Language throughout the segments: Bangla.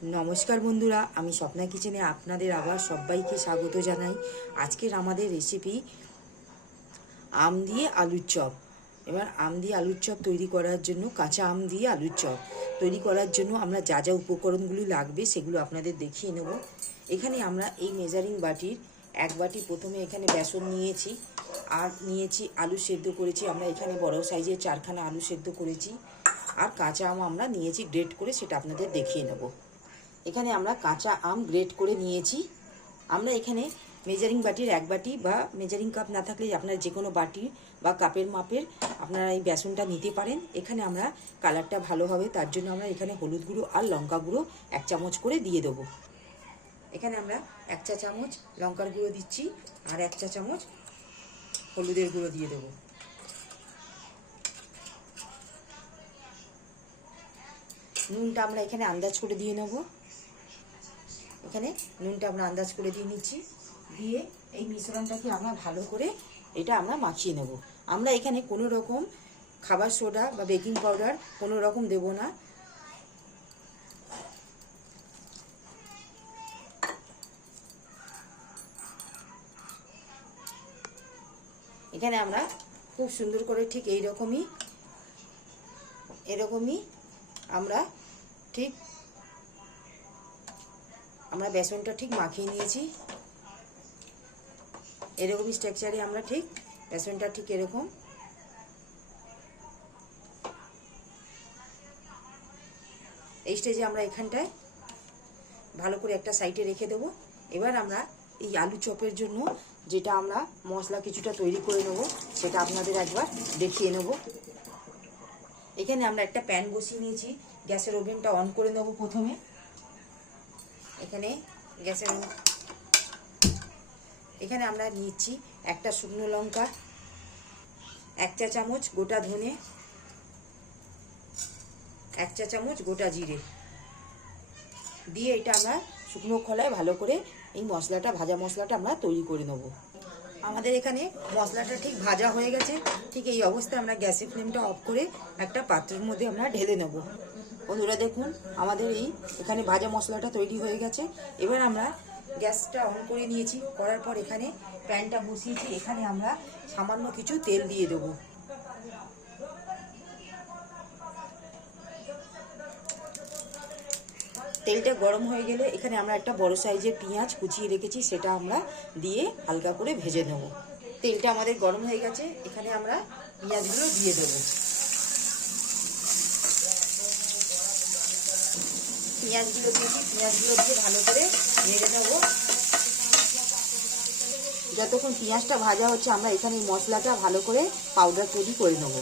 নমস্কার বন্ধুরা, আমি স্বপ্না কিচেনে আপনাদের আবার সবাইকে স্বাগত জানাই। আজকের আমাদের রেসিপি আম দিয়ে আলুর চপ। এবার আম দিয়ে আলুর চপ তৈরি করার জন্য, কাঁচা আম দিয়ে আলুর চপ তৈরি করার জন্য আমরা যা যা উপকরণগুলি লাগবে সেগুলো আপনাদের দেখিয়ে নেব। এখানে আমরা এই মেজারিং বাটির এক বাটি প্রথমে এখানে বেসন নিয়েছি, আর নিয়েছি আলু সেদ্ধ করেছি। আমরা এখানে বড় সাইজের 4খানা আলু সেদ্ধ করেছি, আর কাঁচা আম আমরা নিয়েছি গ্রেট করে, সেটা আপনাদের দেখিয়ে নেব। এখানে আমরা কাঁচা আম গ্রেট করে নিয়েছি। আমরা এখানে মেজারিং বাটির এক বাটি বা মেজারিং কাপ না থাকলে আপনারা যে কোনো বাটি বা কাপের মাপের আপনারা এই বেসনটা নিতে পারেন। এখানে আমরা কালারটা ভালো হবে তার জন্য আমরা এখানে হলুদ গুঁড়ো আর লঙ্কা গুঁড়ো 1 চামচ করে দিয়ে দেবো। এখানে আমরা 1 চা চামচ লঙ্কার গুঁড়ো দিচ্ছি, আর 1 চা চামচ হলুদের গুঁড়ো দিয়ে দেবো। নুনটা আমরা এখানে আন্দাজ করে দিয়ে নেব। এখানে নুনটা আমরা আন্দাজ করে দিয়ে নিচ্ছি। দিয়ে এই মিশ্রণটাকে আমরা ভালো করে এটা আমরা মাখিয়ে নেব। আমরা এখানে কোনো রকম খাবার সোডা বা বেকিং পাউডার কোনো রকম দেব না। এখানে আমরা খুব সুন্দর করে ঠিক এরকমই আমরা বেসনটা ঠিক মাখিয়ে নিয়েছি। এরকমই স্ট্রাকচারে আমরা ঠিক বেসনটা ঠিক এরকম এই স্টেজে আমরা এখানটায় ভালো করে একটা সাইডে রেখে দেবো। এবার আমরা এই আলু চপের জন্য যেটা আমরা মশলা কিছুটা তৈরি করে নেব, সেটা আপনাদের একবার দেখিয়ে নেব। এখানে আমরা একটা প্যান বসিয়ে নিয়েছি, গ্যাসের ওভেনটা অন করে নেব। প্রথমে এখানে আমরা নিচ্ছি একটা শুকনো লঙ্কা, 1 চা চামচ গোটা ধনে, 1 চা চামচ গোটা জিরে দিয়ে এটা আমরা শুকনো খোলায় ভালো করে এই মশলাটা, ভাজা মশলাটা আমরা তৈরি করে নেব। আমাদের এখানে মশলাটা ঠিক ভাজা হয়ে গেছে। ঠিক এই অবস্থায় আমরা গ্যাসের ফ্লেমটা অফ করে একটা পাত্রের মধ্যে আমরা ঢেলে নেব। বন্ধুরা দেখুন, আমাদের এখানে ভাজা মশলাটা তৈরি হয়ে গেছে। এবার আমরা গ্যাসটা অন করে নিয়েছি, করার পর এখানে প্যানটা বসিয়েছি। এখানে আমরা সামান্য কিছু তেল দিয়ে দেবো। তেলটা গরম হয়ে গেলে এখানে আমরা একটা বড় সাইজের পেঁয়াজ কুচিয়ে রেখেছি, সেটা আমরা দিয়ে হালকা করে ভেজে নেব। তেলটা আমাদের গরম হয়ে গেছে, এখানে আমরা পেঁয়াজগুলো দিয়ে দেব। পেঁয়াজগুলো দিয়েছি, পেঁয়াজগুলো দিয়ে ভালো করে নেড়ে নেব। যতক্ষণ পেঁয়াজটা ভাজা হচ্ছে আমরা এখানে মশলাটা ভালো করে পাউডার তৈরি করে নেব।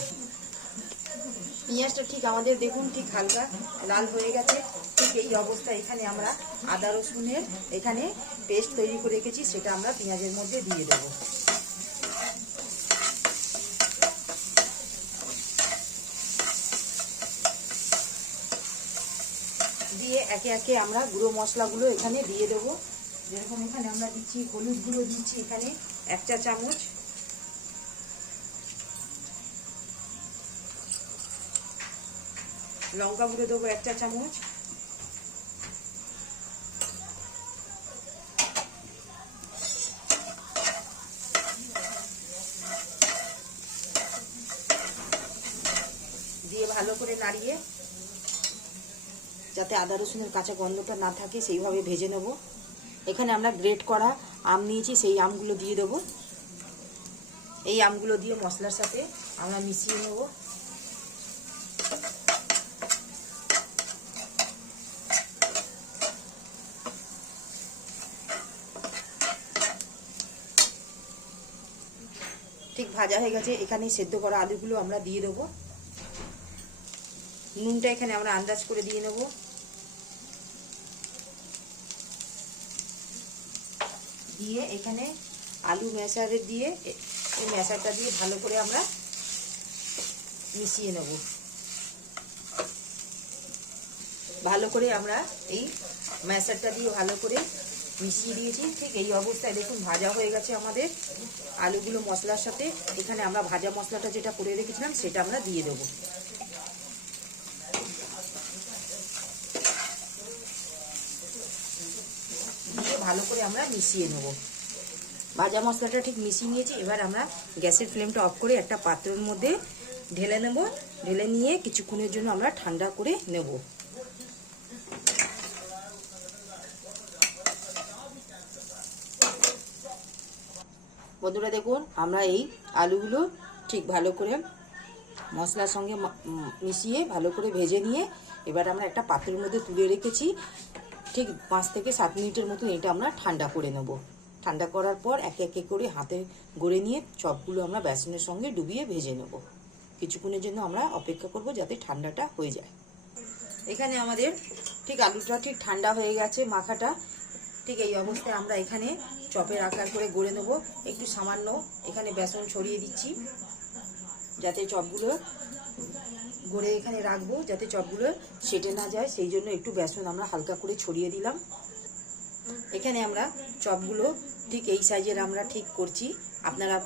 পেঁয়াজটা ঠিক আমাদের দেখুন ঠিক হালকা লাল হয়ে গেছে। ঠিক এই অবস্থায় এখানে আমরা আদা রসুনের এখানে পেস্ট তৈরি করে রেখেছি, সেটা আমরা পেঁয়াজের মধ্যে দিয়ে দেব। দিয়ে একে একে আমরা গুঁড়ো মশলাগুলো এখানে দিয়ে দেবো। যেরকম এখানে আমরা দিচ্ছি হলুদ গুঁড়ো, দিচ্ছি এখানে 1 চা চামচ, লঙ্কা গুঁড়ো দেবো 1 চা চামচ, দিয়ে ভালো করে নাড়িয়ে যাতে আদা রসুনের কাঁচা গন্ধটা না থাকে সেইভাবে ভেজে নেব। এখানে আমরা গ্রেট করা আম নিয়েছি, সেই আমগুলো দিয়ে দেবো। এই আমগুলো দিয়ে মশলার সাথে আমরা মিশিয়ে নেব। ঠিক ভাজা হয়ে গেছে, এখানে সেদ্ধ করা আলুগুলো আমরা দিয়ে দেবো। নুনটা এখানে আমরা আন্দাজ করে দিয়ে নেব। দিয়ে এখানে আলু ম্যাশারে দিয়ে এই ম্যাশারটা দিয়ে ভালো করে আমরা মিশিয়ে নেব। ভালো করে আমরা এই ম্যাশারটা দিয়ে ভালো করে মিশিয়ে দিয়েছি। ঠিক এই অবস্থায় দেখুন ভাজা হয়ে গেছে আমাদের আলুগুলো মশলার সাথে। এখানে আমরা ভাজা মশলাটা যেটা করে রেখেছিলাম সেটা আমরা দিয়ে দেবো। ভালো করে আমরা মিশিয়ে নেব। ভাজা মশলাটা ঠিক মিশিয়ে নিয়েছি। এবার আমরা গ্যাসের ফ্লেমটা অফ করে একটা পাত্রের মধ্যে ঢেলে নেব। ঢেলে নিয়ে কিছুক্ষণের জন্য আমরা ঠান্ডা করে নেব। বন্ধুরা দেখুন, আমরা এই আলুগুলো ঠিক ভালো করে মশলার সঙ্গে মিশিয়ে ভালো করে ভেজে নিয়ে এবার আমরা একটা পাত্রের মধ্যে তুলে রেখেছি। ঠিক 5 থেকে 7 মিনিটের মতো এটা আমরা ঠান্ডা করে নেব। ঠান্ডা করার পর একে একে করে হাতে গড়ে নিয়ে চপগুলো আমরা বেসনের সঙ্গে ডুবিয়ে ভেজে নেব। কিছুক্ষণের জন্য আমরা অপেক্ষা করব যাতে ঠান্ডাটা হয়ে যায়। এখানে আমাদের ঠিক আলুটা ঠিক ঠান্ডা হয়ে গেছে, মাখাটা ঠিক এই অবস্থায় আমরা এখানে চপের আকার করে গড়ে নেব। একটু সামান্য এখানে বেসন ছড়িয়ে দিচ্ছি যাতে চপগুলো গড়ে এখানে রাখবো, যাতে চপগুলো সেটে না যায়, সেই জন্য একটু বেসন আমরা হালকা করে ছড়িয়ে দিলাম। এখানে আমরা চপগুলো ঠিক এই সাইজের আমরা ঠিক করছি। আপনারা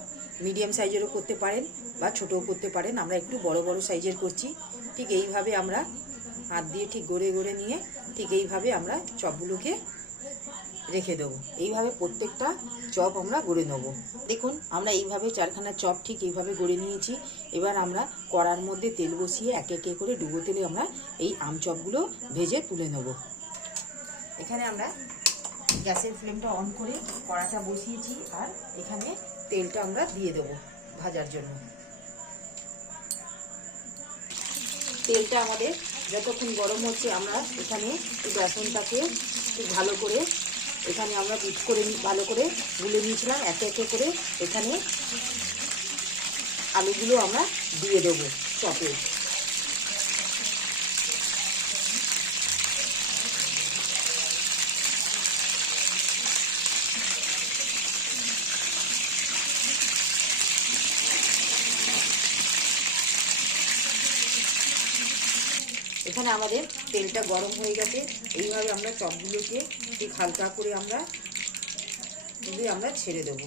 মিডিয়াম সাইজেরও করতে পারেন বা ছোটও করতে পারেন। আমরা একটু বড় বড় সাইজের করছি। ঠিক এইভাবে আমরা হাত দিয়ে ঠিক গড়ে গড়ে নিয়ে ঠিক এইভাবে আমরা চপগুলোকে রেখে দেবো। এইভাবে প্রত্যেকটা চপ আমরা গড়ে নেব। দেখুন, আমরা এইভাবে 4খানা চপ ঠিক এইভাবে গড়ে নিয়েছি। এবার আমরা কড়ার মধ্যে তেল বসিয়ে একে একে করে ডুবো তেলে আমরা এই আম চপগুলো ভেজে তুলে নেব। এখানে আমরা গ্যাসের ফ্লেমটা অন করে কড়াটা বসিয়েছি আর এখানে তেলটা আমরা দিয়ে দেবো ভাজার জন্য। তেলটা আমাদের যতক্ষণ গরম হচ্ছে আমরা এখানে বেসনটাকে খুব ভালো করে এখানে আমরা বিট করে ভালো করে গুলে নিয়েছিলাম। একে একে করে এখানে আলুগুলো আমরা দিয়ে দেবো চপে। এখানে আমাদের তেলটা গরম হয়ে গেছে। এইভাবে আমরা চপগুলোকে ঠিক হালকা করে আমরা তুলে আমরা ছেড়ে দেব।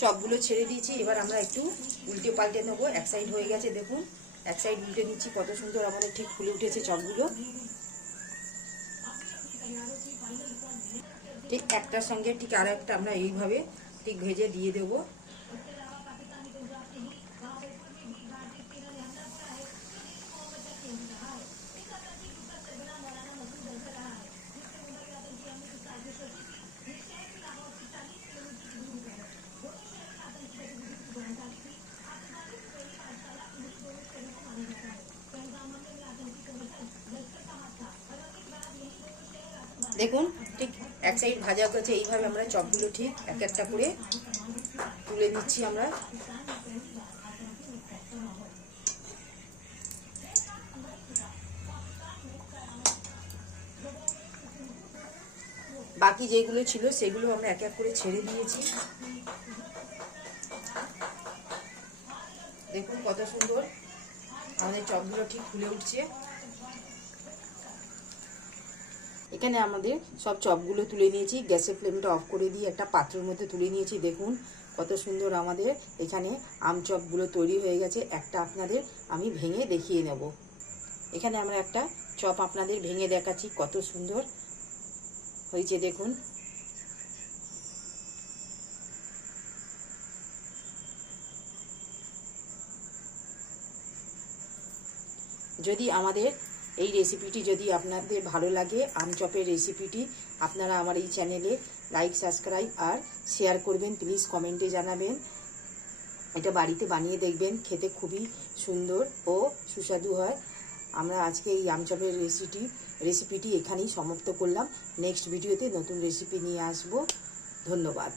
চপগুলো ছেড়ে দিয়েছি। এবার আমরা একটু উল্টে পাল্টে নেবো। এক সাইড হয়ে গেছে, দেখুন এক সাইড উল্টে নিচ্ছি। কত সুন্দর আমাদের ঠিক ফুলে উঠেছে চপগুলো। ঠিক একটার সঙ্গে ঠিক আর একটা আমরা এইভাবে ঠিক ভেজে দিয়ে দেব। দেখুন, ঠিক এক সাইড ভাজা হচ্ছে। এইভাবে আমরা চপগুলো ঠিক এক একটা করে তুলে নিচ্ছি আমরা। বাকি যেগুলো ছিল সেগুলো আমরা এক এক করে ছেড়ে দিয়েছি। দেখুন কত সুন্দর আমাদের চপগুলো ঠিক ফুলে উঠছে। এখানে আমাদের সব চপগুলো তুলে নিয়েছি। গ্যাসের ফ্লেমটা অফ করে দিয়ে একটা পাত্রের মধ্যে তুলে নিয়েছি। দেখুন কত সুন্দর আমাদের এখানে আম চপগুলো তৈরি হয়ে গেছে। একটা আপনাদের আমি ভেঙে দেখিয়ে নেব। এখানে আমরা একটা চপ আপনাদের ভেঙে দেখাচ্ছি কত সুন্দর হয়েছে। দেখুন যদি আমাদের এই রেসিপিটি যদি আপনাদের ভালো লাগে, আম চপের রেসিপিটি, আপনারা আমার এই চ্যানেলে লাইক, সাবস্ক্রাইব আর শেয়ার করবেন। প্লিজ কমেন্টে জানাবেন। এটা বাড়িতে বানিয়ে দেখবেন, খেতে খুবই সুন্দর ও সুস্বাদু হয়। আমরা আজকে এই আম চপের রেসিপিটি এখানেই সমাপ্ত করলাম। নেক্সট ভিডিওতে নতুন রেসিপি নিয়ে আসব। ধন্যবাদ।